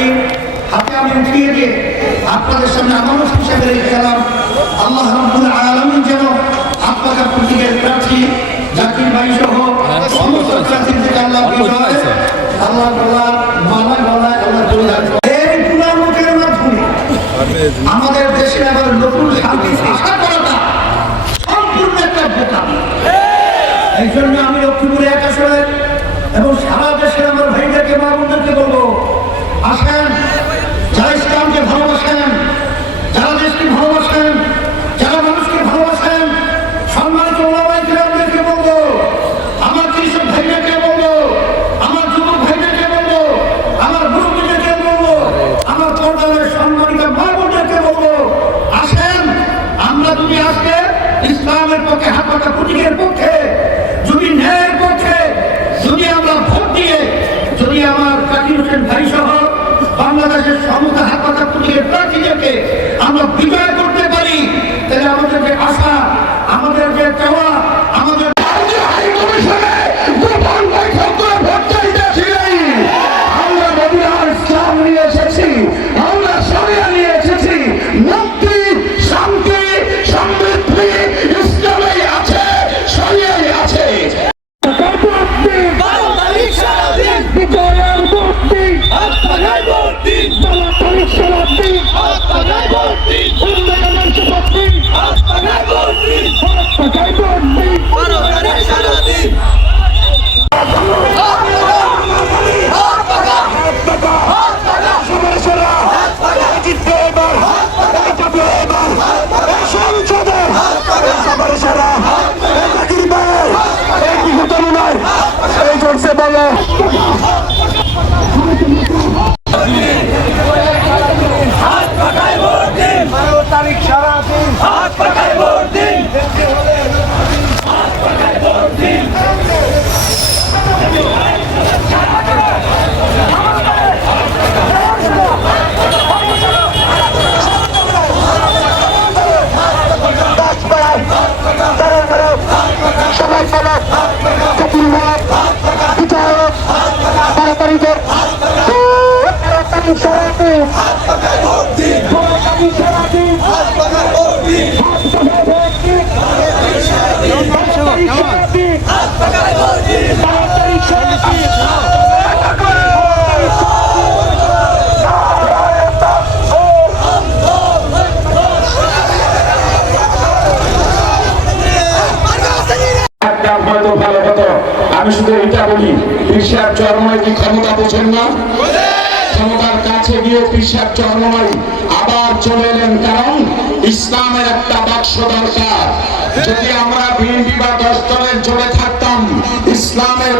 করি হাতে আমি উঠিয়ে দিয়ে আপনাদের সামনে আমানত হিসেবে রেখে গেলাম। আল্লাহ রাব্বুল আলামিন যেন আপনাদের প্রতীকের প্রার্থী জাকির ভাই সহ সমস্ত প্রার্থী থেকে আল্লাহ আমাদের দেশে আবার নতুন শান্তি আশা করাটা সম্পূর্ণ একটা বোকা। এই জন্য আমি লক্ষ্মীপুরে এক আসলে এবং সারা দেশের আমার ভাইদেরকে মা বোনদেরকে বলবো, আসেন যারা ইসলামকে ভালোবাসেন, যারা দেশকে ভালোবাসেন, যারা মানুষকে ভালোবাসেন, সম্মানিত ওলামায়ে কেরামদেরকে বলবো, আমার কৃষক ভাইদেরকে বলবো, আমার যুবক ভাইদেরকে বলবো, আমার মুরব্বীদেরকে বলবো, আমার পর্দারের সম্মানিত মা বোনদেরকে বলবো, আসেন আমরা যদি আজকে ইসলামের পক্ষে হাত পাকা প্রতীকের পক্ষে, যদি ন্যায়ের পক্ষে, যদি আমরা ভোট দিয়ে, যদি আমার জাকির হোসেন ভাই সহ বাংলাদেশের সমস্ত হাত পাকা প্রতীকের প্রার্থীদেরকে আমরা বিজয় করতে পারি, তাহলে আমাদের যে আশা, আমাদের যে চাওয়া, আমাদের আমি শুধু এটা বলি, ঈর্ষার চরমায় কি ক্ষমতা বোঝেন না? ক্ষমতার কাছে গিয়ে ঈর্ষার চরমায় আবার চলে এলেন, কারণ ইসলামের একটা বাক্স দরকার। যদি আমরা বিএনপি বা 10 দলের জোরে থাকতাম, ইসলামের